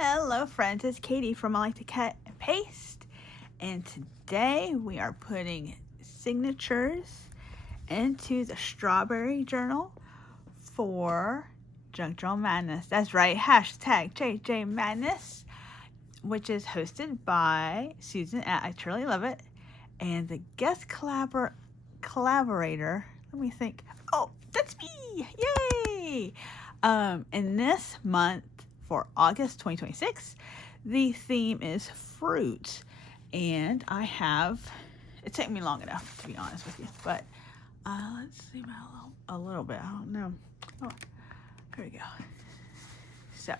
Hello friends, it's Katie from I Like to Cut and Paste, and today we are putting signatures into the strawberry journal for Junk Journal Madness. That's right, hashtag JJ Madness, which is hosted by Susan at I Truly Love It, and the guest collaborator, let me think, oh, that's me, yay! In this month, for August 2026, the theme is fruit, and I have, it took me long enough to be honest with you, but let's see a little bit, I don't know. Oh, here we go. So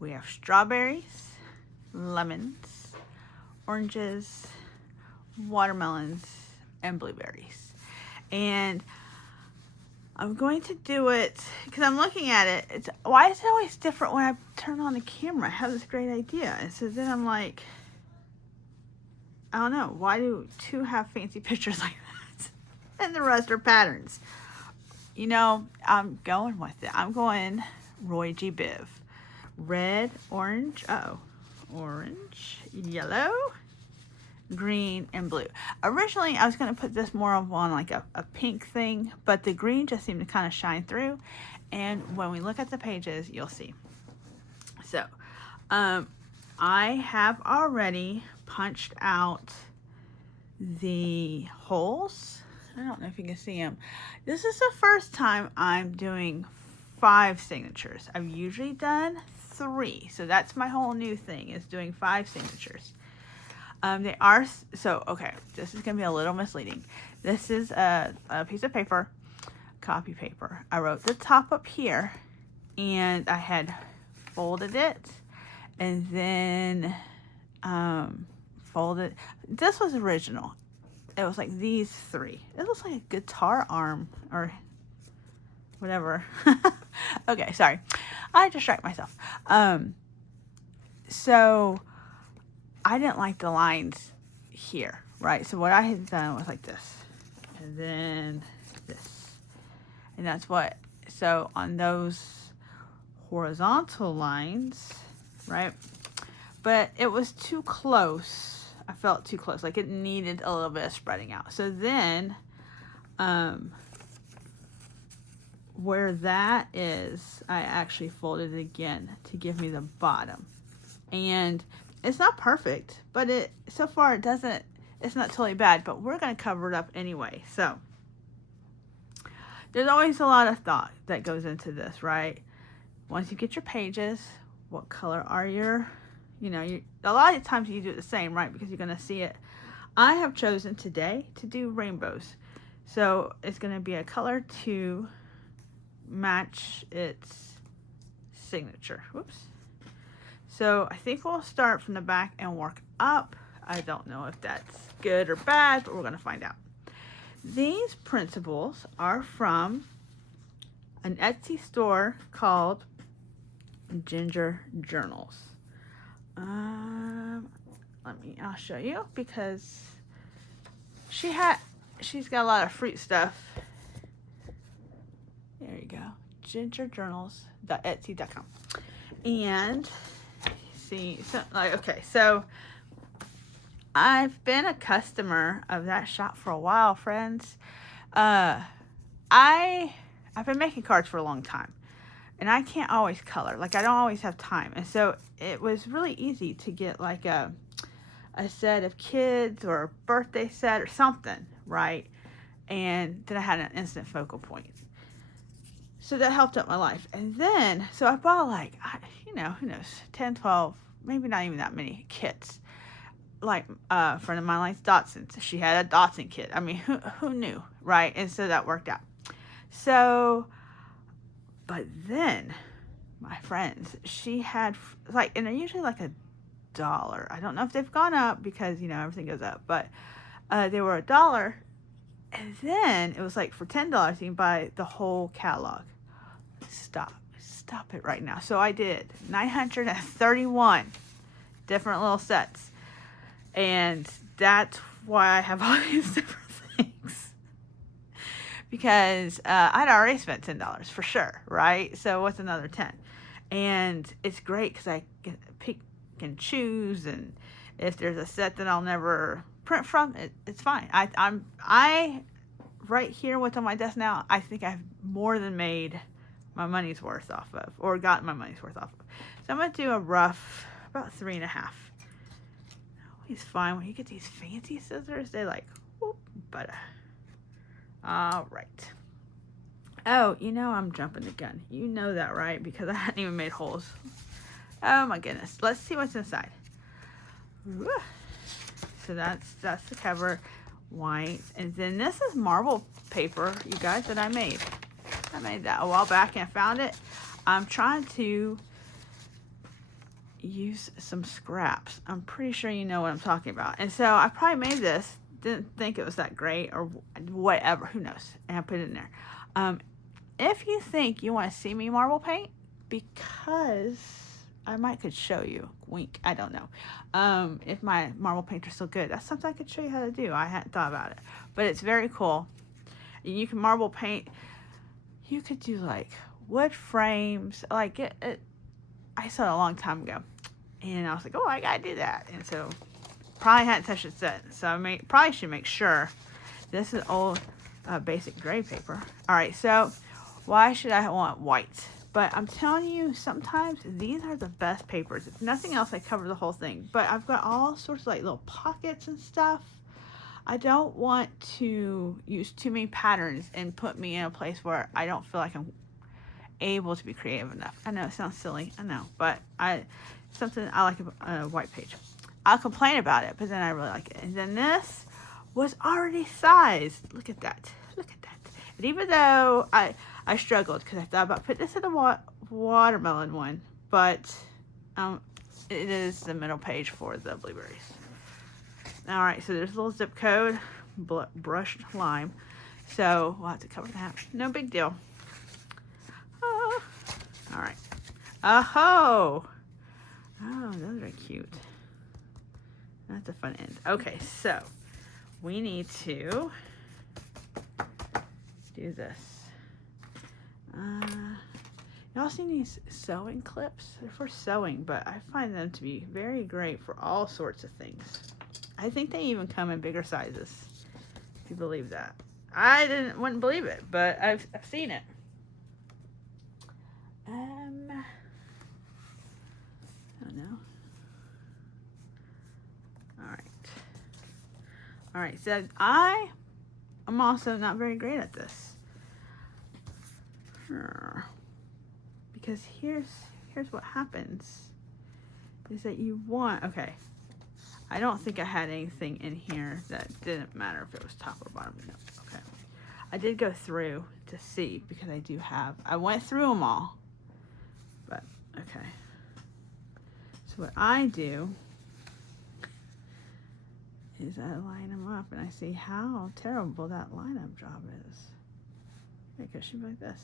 we have strawberries, lemons, oranges, watermelons, and blueberries, and I'm going to do it because I'm looking at it. Why is it always different when I turn on the camera? I have this great idea. And so then I'm like, I don't know. Why do two have fancy pictures like that? And the rest are patterns. You know, I'm going with it. I'm going Roy G. Biv. Red, orange, orange, yellow, green, and blue. Originally, I was going to put this more of on like a pink thing, but the green just seemed to kind of shine through, and when we look at the pages, you'll see. So, I have already punched out the holes. I don't know if you can see them. This is the first time I'm doing 5 signatures. I've usually done 3, so that's my whole new thing, is doing 5 signatures. They are, so, okay, this is going to be a little misleading. This is a piece of paper, copy paper. I wrote the top up here, and I had folded it, and then folded. This was original. It was like these 3. It looks like a guitar arm, or whatever. Okay, sorry. I distract myself. So I didn't like the lines here, right? So what I had done was like this, and then this, and that's what, so on those horizontal lines, right? But it was too close. I felt too close, like it needed a little bit of spreading out. So then, where that is, I actually folded it again to give me the bottom. And it's not perfect, but so far it's not totally bad, but we're going to cover it up anyway. So there's always a lot of thought that goes into this, right? Once you get your pages, what color are a lot of times you do it the same, right? Because you're going to see it. I have chosen today to do rainbows. So it's going to be a color to match its signature. Whoops. So I think we'll start from the back and work up. I don't know if that's good or bad, but we're going to find out. These principles are from an Etsy store called Ginger Journals. I'll show you, because she's got a lot of fruit stuff. There you go. gingerjournals.etsy.com. And so I've been a customer of that shop for a while, friends. I've been making cards for a long time, and I can't always color. Like, I don't always have time, and so it was really easy to get like a set of kids or a birthday set or something, right? And then I had an instant focal point. So that helped out my life. And then, so I bought like, who knows, 10, 12, maybe not even that many kits. Like a friend of mine likes Dotsons. She had a Dotson kit. I mean, who knew, right? And so that worked out. So, but then my friends, she had like, and they're usually like $1. I don't know if they've gone up because, everything goes up, but they were $1. And then it was like for $10, you can buy the whole catalog. Stop it right now. So I did 931 different little sets. And that's why I have all these different things. Because I'd already spent $10 for sure, right? So what's another 10? And it's great because I can pick and choose, and if there's a set that I'll never print from, it's fine. I right here what's on my desk now, I think I've more than made my money's worth off of, or got my money's worth off of. So I'm going to do a rough, about 3.5. Always fine when you get these fancy scissors. They're like, whoop, butter. All right. Oh, you know I'm jumping the gun. You know that, right? Because I hadn't even made holes. Oh my goodness. Let's see what's inside. Woo. So that's the cover, white. And then this is marble paper, you guys, that I made. I made that a while back and I found it. I'm trying to use some scraps. I'm pretty sure you know what I'm talking about. And so I probably made this, didn't think it was that great or whatever, who knows. And I put it in there. If you think you want to see me marble paint, because I might could show you, wink, I don't know. If my marble paints are still good, that's something I could show you how to do. I hadn't thought about it, but it's very cool. You can marble paint. You could do like wood frames, like it I saw it a long time ago, and I was like, oh, I gotta do that. And so probably hadn't touched it since. So I probably should make sure. This is old basic gray paper. All right, so why should I want white? But I'm telling you, sometimes these are the best papers. If nothing else, I cover the whole thing. But I've got all sorts of like little pockets and stuff. I don't want to use too many patterns and put me in a place where I don't feel like I'm able to be creative enough. I know it sounds silly, I know, but something I like a white page. I'll complain about it, but then I really like it. And then this was already sized. Look at that. Look at that. And even though I struggled because I thought about putting this in the watermelon one, but it is the middle page for the blueberries. All right, so there's a little zip code, brushed lime. So we'll have to cover that. No big deal. All right. Oh, those are cute. That's a fun end. Okay, so we need to do this. Y'all seen these sewing clips? They're for sewing, but I find them to be very great for all sorts of things. I think they even come in bigger sizes, if you believe that. I wouldn't believe it, but I've seen it. I don't know. All right, so I'm also not very great at this. Because here's what happens is that you want, okay, I don't think I had anything in here that didn't matter if it was top or bottom. No, okay. I did go through to see because I went through them all, but okay. So what I do is I line them up and I see how terrible that lineup job is. It should be like this.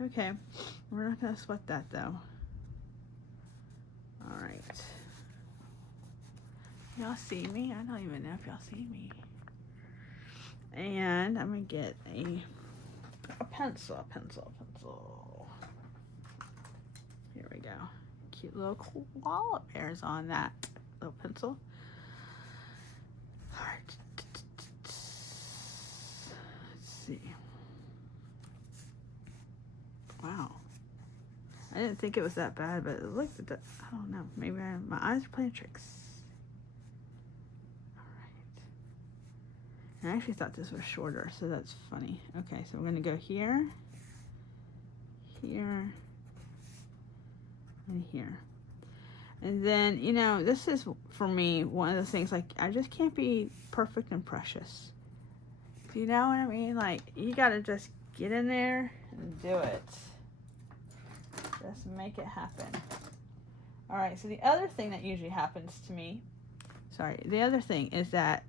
Okay, we're not gonna sweat that though. All right. Y'all see me? I don't even know if y'all see me. And I'm gonna get a pencil. Here we go. Cute little koala bears on that little pencil. All right. Let's see. Wow. I didn't think it was that bad, but it looked at that. I don't know. Maybe my eyes are playing tricks. All right. I actually thought this was shorter, so that's funny. Okay, so we're going to go here, here, and here. And then, you know, this is, for me, one of those things, like, I just can't be perfect and precious. You know what I mean? Like, you got to just get in there and do it. Just make it happen. All right, so the other thing that usually happens to me, the other thing is that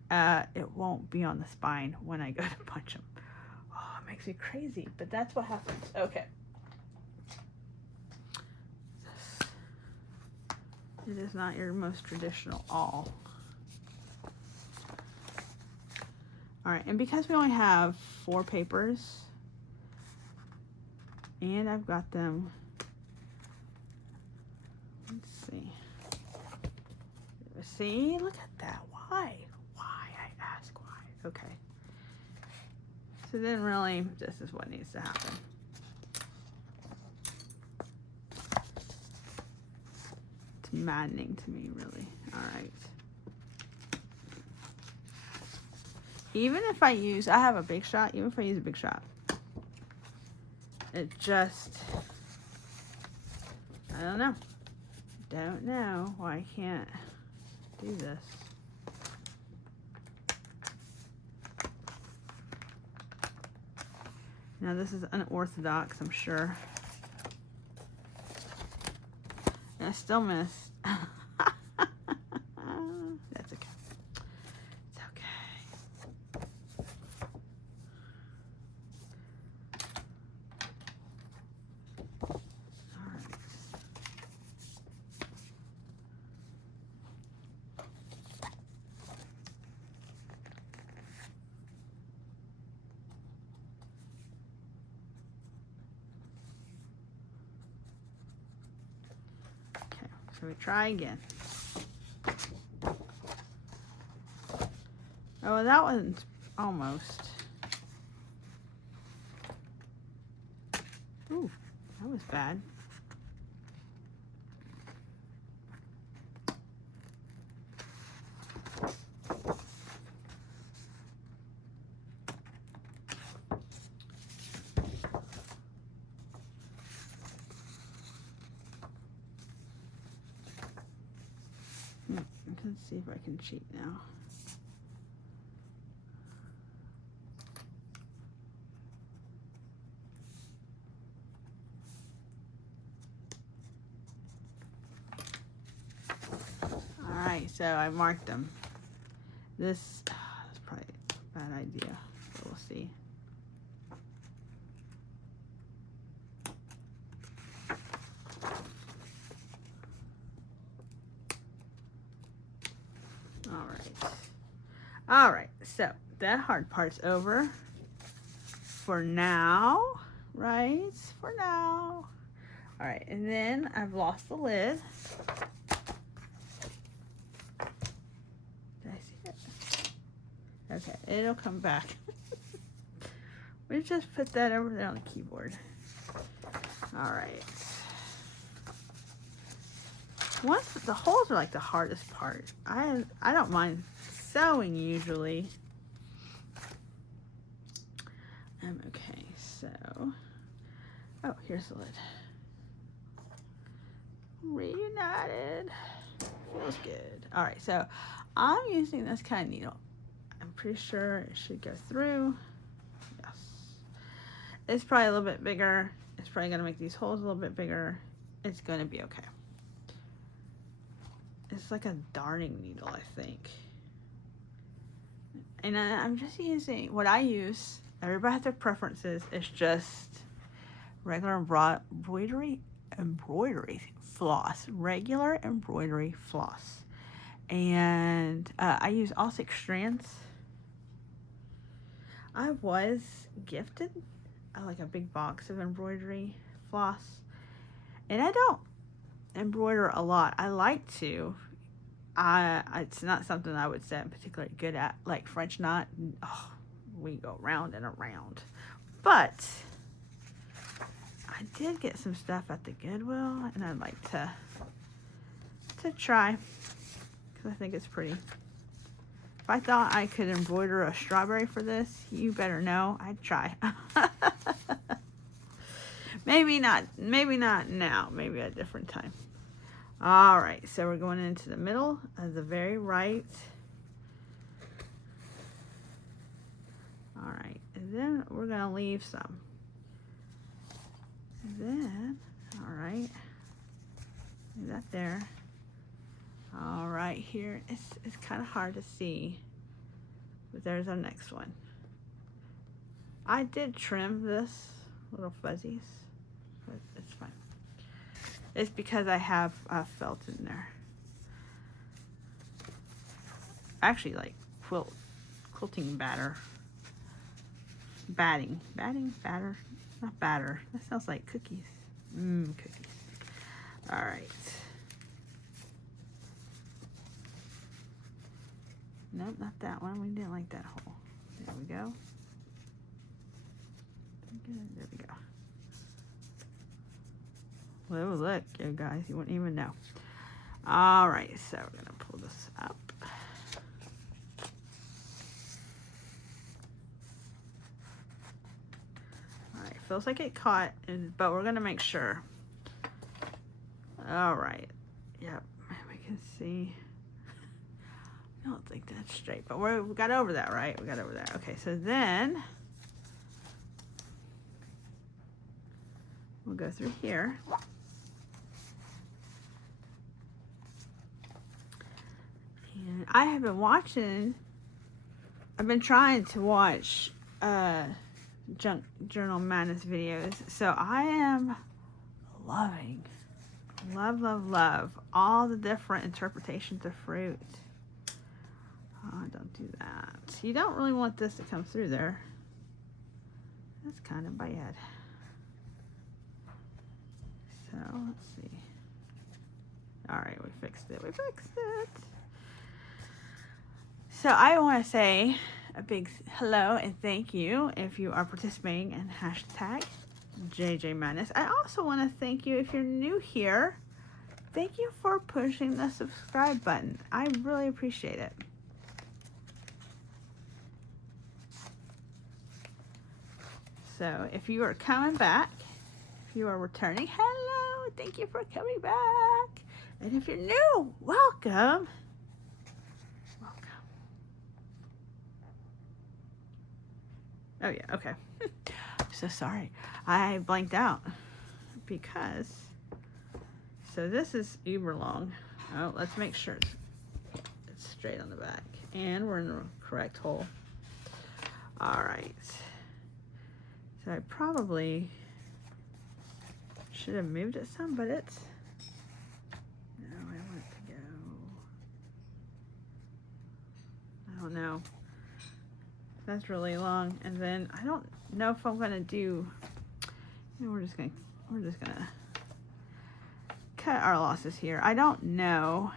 it won't be on the spine when I go to punch them. Oh, it makes me crazy, but that's what happens. Okay. It is not your most traditional awl. All right, and because we only have 4 papers, and I've got them Let's see. See, look at that. Why? Why, I ask why. Okay. So then really, this is what needs to happen. It's maddening to me, really. All right. Even if I have a big shot, even if I use a big shot, it just, I don't know. Don't know why I can't do this. Now this is unorthodox, I'm sure. And I still missed. That's okay. It's okay. All right. Okay, so we try again. Oh, that one's almost. Ooh, that was bad. Let's see if I can cheat now. All right, so I marked them. This is probably a bad idea, but we'll see. All right, so that hard part's over for now, right? For now. All right, and then I've lost the lid. Did I see it? Okay, it'll come back. We just put that over there on the keyboard. All right. Once the holes are like the hardest part. I don't mind sewing usually. Okay, so, oh, here's the lid. Reunited. Feels good. All right, so I'm using this kind of needle. I'm pretty sure it should go through. Yes. It's probably a little bit bigger. It's probably gonna make these holes a little bit bigger. It's gonna be okay. It's like a darning needle, I think. And I'm just using, what I use, everybody has their preferences, it's just regular embroidery floss. Regular embroidery floss. And I use all 6 strands. I was gifted like a big box of embroidery floss. And I don't embroider a lot. I like to. It's not something I would say I'm particularly good at, like French knot. Oh, we go round and around. But I did get some stuff at the Goodwill, and I'd like to try, because I think it's pretty. If I thought I could embroider a strawberry for this, you better know I'd try. Maybe not now, maybe at a different time. All right, so we're going into the middle of the very right. All right, and then we're gonna leave some. And then, all right, leave that there. All right, here, it's kind of hard to see, but there's our next one. I did trim this little fuzzies, but it's fine. It's because I have felt in there. Actually, like quilting batter. Batter, not batter. That sounds like cookies. Cookies. All right. Nope, not that one. We didn't like that hole. There we go. There we go. Well, look, you guys, you wouldn't even know. All right, so we're gonna pull this up. All right, feels like it caught, but we're gonna make sure. All right, yep, we can see. I don't think that's straight, but we got over that, right? We got over that. Okay, so then we'll go through here. And I have been watching, I've been trying to watch Junk Journal Madness videos. So I am loving, love all the different interpretations of fruit. Oh, don't do that. You don't really want this to come through there. That's kind of bad. So let's see. All right, we fixed it. We fixed it. So I want to say a big hello and thank you if you are participating in hashtag JJ Madness. I also want to thank you if you're new here. Thank you for pushing the subscribe button. I really appreciate it. So if you are coming back, if you are returning, hello, thank you for coming back. And if you're new, welcome. Oh yeah, okay. So sorry. I blanked out because, so this is uber long. Oh, let's make sure it's straight on the back. And we're in the correct hole. All right. So I probably should have moved it some, but it's, no, I want it to go. I don't know. That's really long, and then I don't know if I'm gonna do. You know, we're just gonna cut our losses here. I don't know.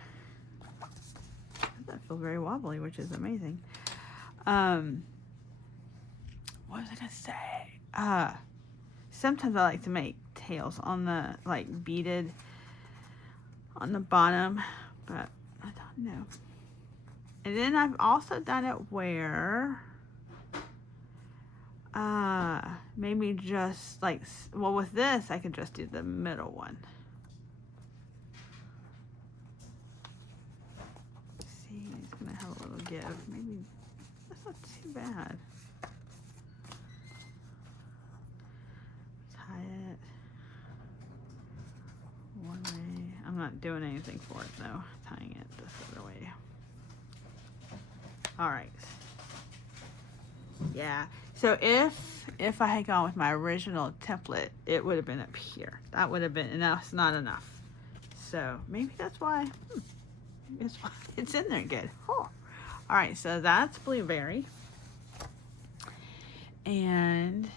That feels very wobbly, which is amazing. What was I gonna say? Sometimes I like to make tails on the beaded on the bottom, but I don't know. And then I've also done it where. Maybe just well, with this, I could just do the middle one. See, it's gonna have a little give. Maybe that's not too bad. Tie it one way. I'm not doing anything for it though. Tying it this other way. All right. Yeah. So if I had gone with my original template, it would have been up here. That would have been, and that's not enough. So maybe that's why. It's in there good. Oh. All right, so that's blueberry. And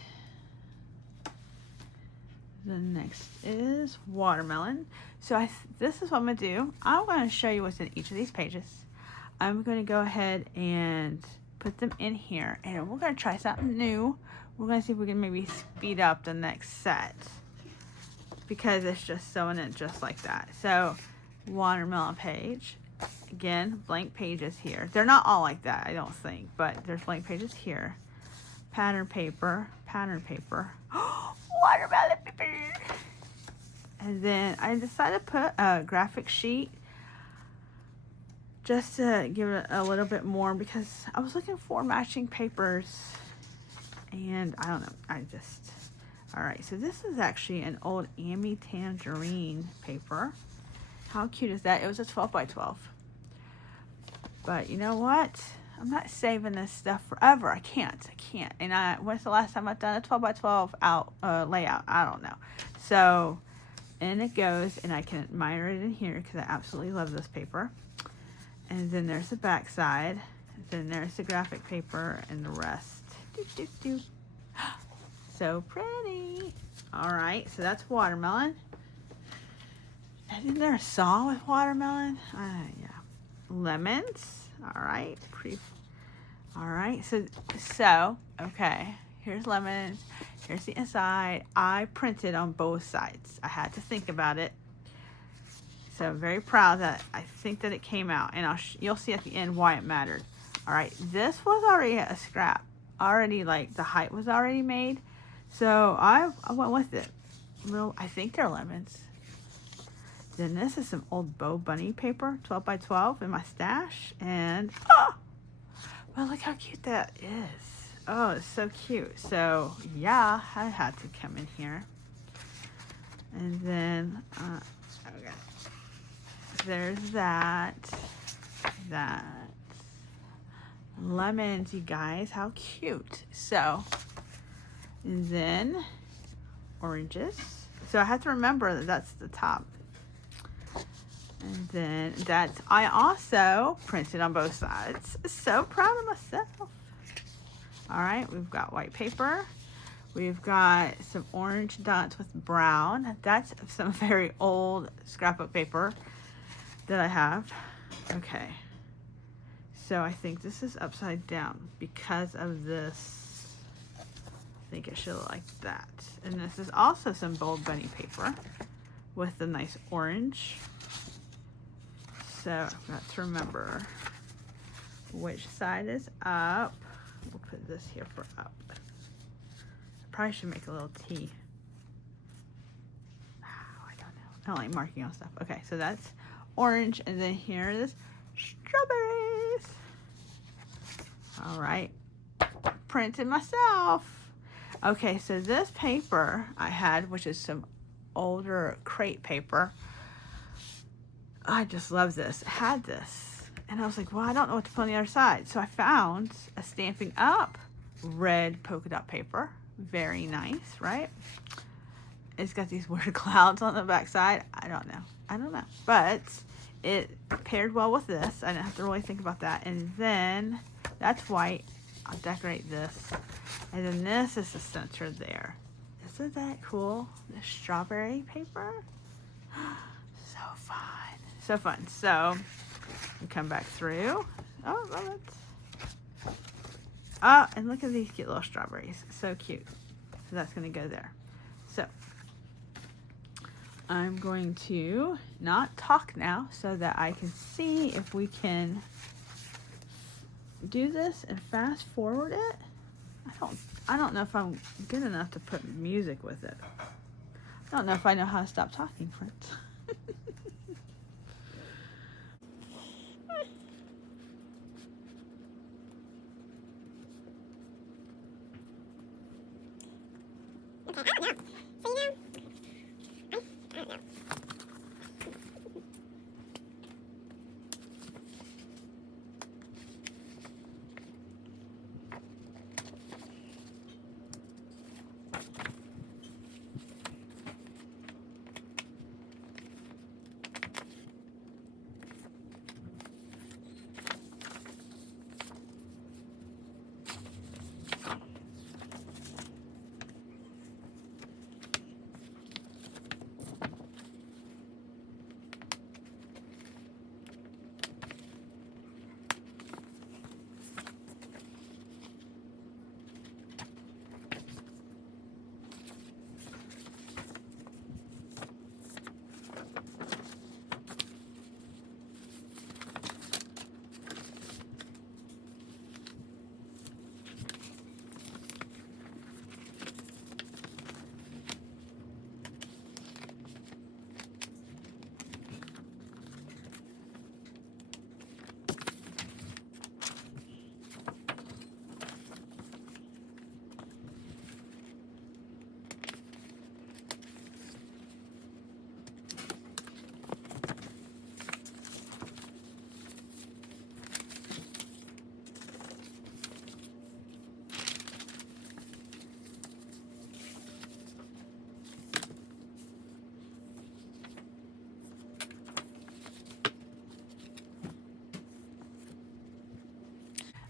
the next is watermelon. So this is what I'm going to do. I'm going to show you what's in each of these pages. I'm going to go ahead and put them in here, and we're going to try something new. We're going to see if we can maybe speed up the next set because it's just sewing it just like that. So watermelon page, again, blank pages here. They're not all like that, I don't think, but there's blank pages here. Pattern paper, watermelon paper. And then I decided to put a graphic sheet just to give it a little bit more because I was looking for matching papers and I don't know, all right, so this is actually an old Amy Tangerine paper. How cute is that? It was a 12 by 12. But you know what? I'm not saving this stuff forever. I can't. And when's the last time I've done a 12 by 12 layout? I don't know. So, in it goes, and I can admire it in here because I absolutely love this paper. And then there's the back side. Then there's the graphic paper and the rest. So pretty. All right, so that's watermelon. Isn't there a song with watermelon? Yeah. lemons. All right, okay, here's lemons, here's the inside. I printed on both sides. I had to think about it. So I'm very proud that I think that it came out, and you'll see at the end why it mattered. All right, this was already a scrap. Already, like, the height was already made. So I went with it. I think they're lemons. Then this is some old Bo Bunny paper, 12 by 12 in my stash. And, well, look how cute that is. Oh, it's so cute. So, yeah, I had to come in here. And then, okay. There's that. Lemons, you guys, how cute. So, and then oranges. So I have to remember that that's the top. And then I also printed on both sides. So proud of myself. All right, we've got white paper. We've got some orange dots with brown. That's some very old scrapbook paper that I have. Okay. So I think this is upside down because of this. I think it should look like that. And this is also some Bold Bunny paper with a nice orange. So I've got to remember which side is up. We'll put this here for up. I probably should make a little T. Oh, I don't know. I don't like marking on stuff. Okay, so that's orange, and then here it is strawberries. All right, printed myself. Okay, so this paper I had, which is some older crate paper, I just love this. I had this, and I was like, well, I don't know what to put on the other side. So I found a Stampin' Up! Red polka dot paper. Very nice, right? It's got these weird clouds on the back side. I don't know. But it paired well with this. I didn't have to really think about that. And then that's white. I'll decorate this. And then this is the center there. Isn't that cool? The strawberry paper. So fun. So fun. So we come back through. Oh, love it. Oh, and look at these cute little strawberries. So cute. So that's going to go there. So I'm going to not talk now so that I can see if we can do this and fast forward it. I don't know if I'm good enough to put music with it. I don't know if I know how to stop talking, friends.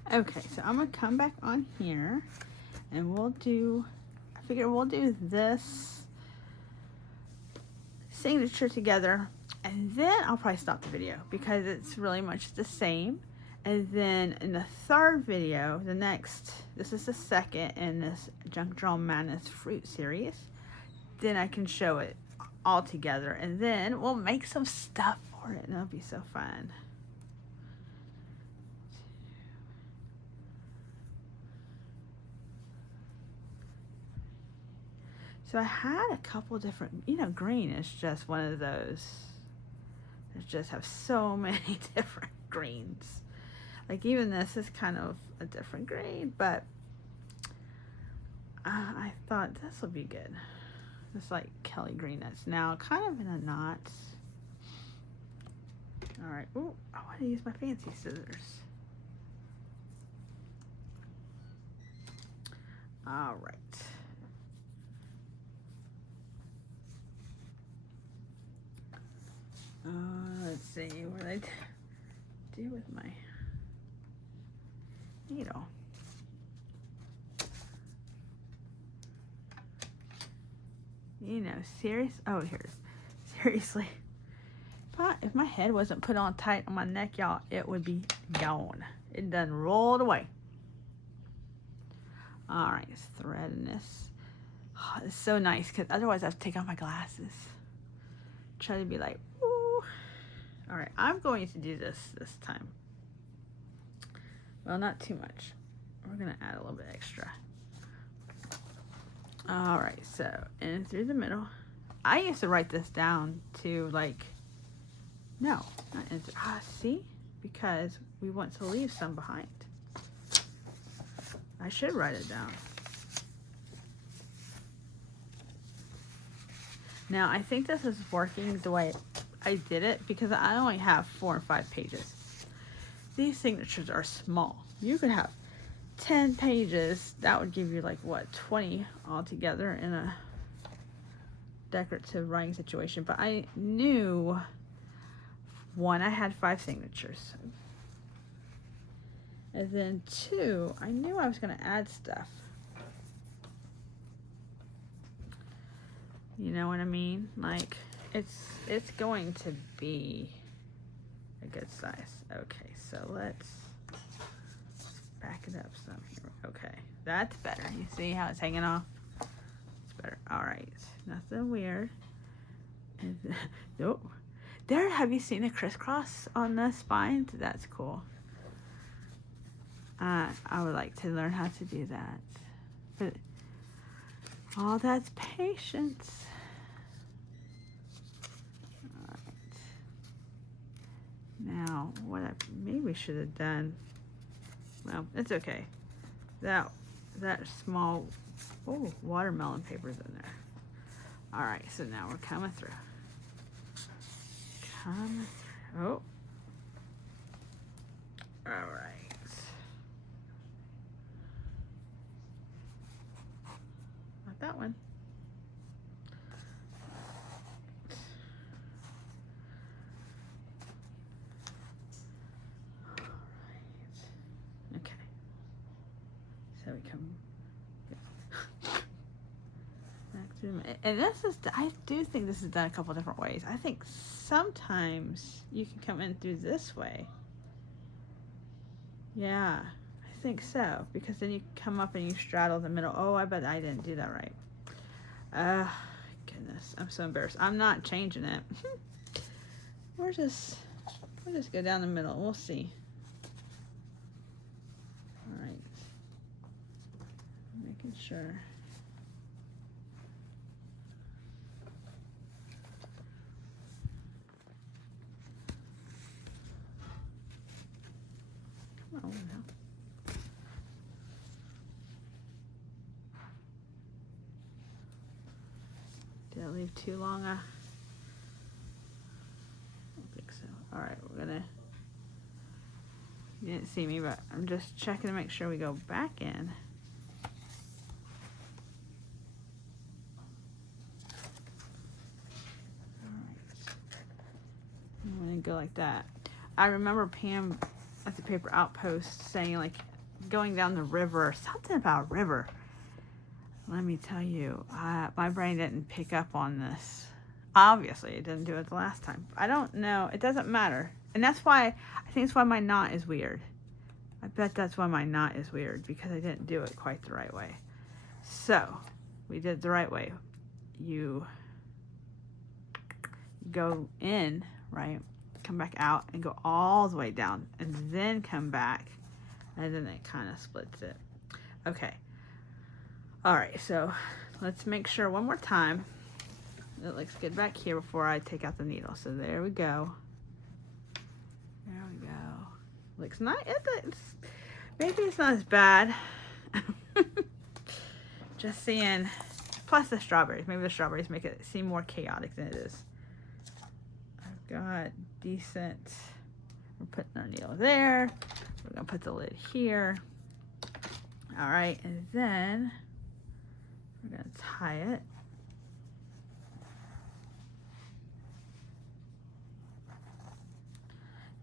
Okay, so I'm gonna come back on here and I figure we'll do this signature together, And then I'll probably stop the video because it's really much the same. And then in the third video, this is the second in this Junk Drawer Madness fruit series. Then I can show it all together, and then we'll make some stuff for it, and it'll be so fun. So I had a couple different, green is just one of those that just have so many different greens. Like even this is kind of a different green, but I thought this would be good. It's like Kelly green that's now kind of in a knot. All right. Ooh, I want to use my fancy scissors. All right. Let's see what I do with my needle. Seriously. If my head wasn't put on tight on my neck, y'all, it would be gone. It done rolled away. All right, it's threading this. Oh, it's so nice because otherwise I have to take off my glasses. Try to be like, ooh. All right, I'm going to do this time. Well, not too much. We're gonna add a little bit extra. All right, so in through the middle. I used to write this down to no, not in through. See? Because we want to leave some behind. I should write it down. Now, I think this is working the way I did it because I only have 4 and 5 pages. These signatures are small. You could have 10 pages. That would give you 20 altogether in a decorative writing situation. But I knew, one, I had 5 signatures. And then 2, I knew I was going to add stuff. You know what I mean? It's going to be a good size. Okay, so let's back it up some here. Okay, that's better. You see how it's hanging off? It's better. All right, nothing weird. Nope. There, have you seen a crisscross on the spine? That's cool. I would like to learn how to do that. But all that's patience. All right. Now, what I maybe should have done, well, it's okay. That small, watermelon paper's in there. All right, so now we're coming through. Oh. All right. Not that one. All right. Okay. So we come back through, and this is, I do think this is done a couple different ways. I think sometimes you can come in through this way. Yeah, I think so, because then you come up and you straddle the middle. Oh, I bet I didn't do that right. Goodness, I'm so embarrassed. I'm not changing it. We'll just go down the middle. We'll see. All right, making sure. Oh, no. Did I leave too long? I don't think so. All right, we're gonna, you didn't see me, but I'm just checking to make sure we go back in. All right. I'm gonna go like that. I remember Pam at the Paper Outpost saying going down the river, something about a river. Let me tell you, my brain didn't pick up on this. Obviously, it didn't do it the last time. I don't know. It doesn't matter. And that's why, I think it's why my knot is weird. I bet that's why my knot is weird, because I didn't do it quite the right way. So, we did it the right way. You go in, right? Come back out and go all the way down, and then come back, and then it kind of splits it. Okay. All right, so let's make sure one more time. It looks good back here before I take out the needle. So there we go. There we go. Looks nice. Maybe it's not as bad. Just seeing. Plus the strawberries. Maybe the strawberries make it seem more chaotic than it is. I've got decent. We're putting our needle there. We're going to put the lid here. All right. And then we're going to tie it.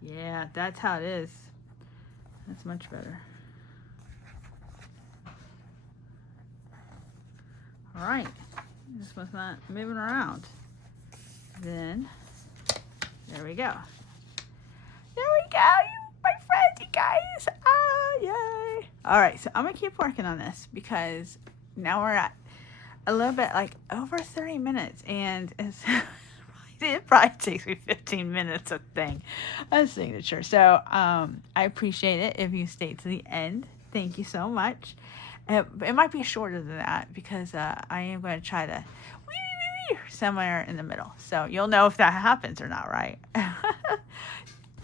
Yeah, that's how it is. That's much better. All right, this one's not moving around. Then, there we go. There we go, my friends, you guys. Ah, yay. All right, so I'm gonna keep working on this because now we're at a little bit like over 30 minutes, and it probably takes me 15 minutes of a signature. So I appreciate it if you stay to the end. Thank you so much. It might be shorter than that because I am going to try to somewhere in the middle. So you'll know if that happens or not, right?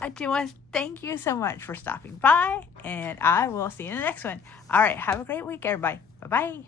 I do want to thank you so much for stopping by, and I will see you in the next one. All right, have a great week, everybody. Bye-bye.